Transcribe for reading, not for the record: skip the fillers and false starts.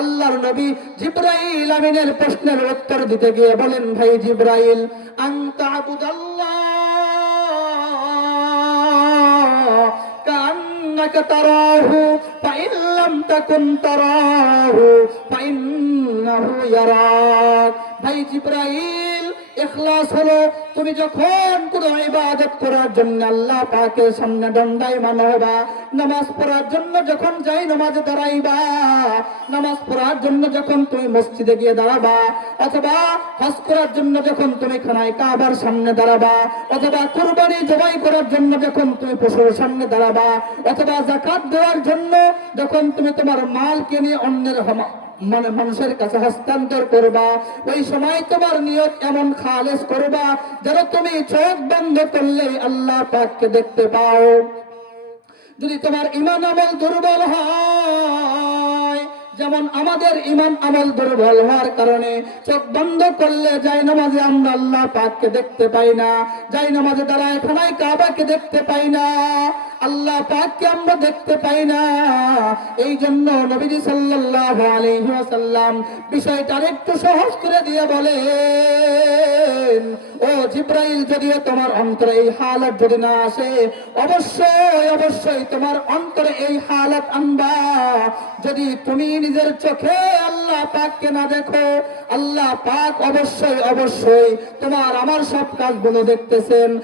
আল্লাহর নবী জিবরাইল আমিনের প্রশ্নের উত্তর দিতে গিয়ে বলেন, ভাই জিবরাইল, আনতা আবুদাল্লাহ কান্নাকা তারাহু ফাইন লাম তাকুন তারাহু ফাইন্নাহু ইয়ারাক। ভাই জিবরাইল, ইখলাস হলো তুমি যখন কোনো ইবাদত করার জন্য আল্লাহ পাকের সামনে দণ্ডায়মান হবা, নামাজ পড়ার জন্য যখন যাই নামাজে দাঁড়াইবা, নামাজ পড়ার জন্য যখন তুমি মসজিদে গিয়ে দাঁড়াবা, অথবা হজ করার জন্য যখন তুমি খানায় কাবার সামনে দাঁড়াবা, অথবা কুরবানি জবাই করার জন্য যখন তুমি পশুর সামনে দাঁড়াবা, অথবা যাকাত দেওয়ার জন্য যখন তুমি তোমার মালকে নিয়ে অন্যের মানুষের কাছে হস্তান্তর করবা, ওই সময় তোমার নিয়ত এমন খালেস করবা যেন তুমি চোখ বন্ধ করলে আল্লাহ পাককে দেখতে পাও। যদি তোমার ঈমান আমল দুর্বল হয়, যেমন আমাদের ঈমান আমল দুর্বল হওয়ার কারণে চোখ বন্ধ করলে যায় নামাজে আমরা আল্লাহ পাককে দেখতে পাই না, যায় নামাজে দাঁড়ায় খানায় কাবাকে দেখতে পাই না, আল্লাহ পাককে আমরা দেখতে পাই না। এই জন্য নবীজি সাল্লাল্লাহু আলাইহি ওয়াসাল্লাম বিষয়টা একটু সহজ করে দিয়ে বলেন, ও জিবরাইল, যদিও তোমার অন্তরে এই হালত যদি না আসে, অবশ্যই অবশ্যই তোমার অন্তরে এই হালত আনবা। যদি তুমি নিজের চোখে আল্লাহ পাককে না দেখো, আল্লাহ পাক অবশ্যই অবশ্যই তোমার আমার সব কাজগুলো দেখতেছেন।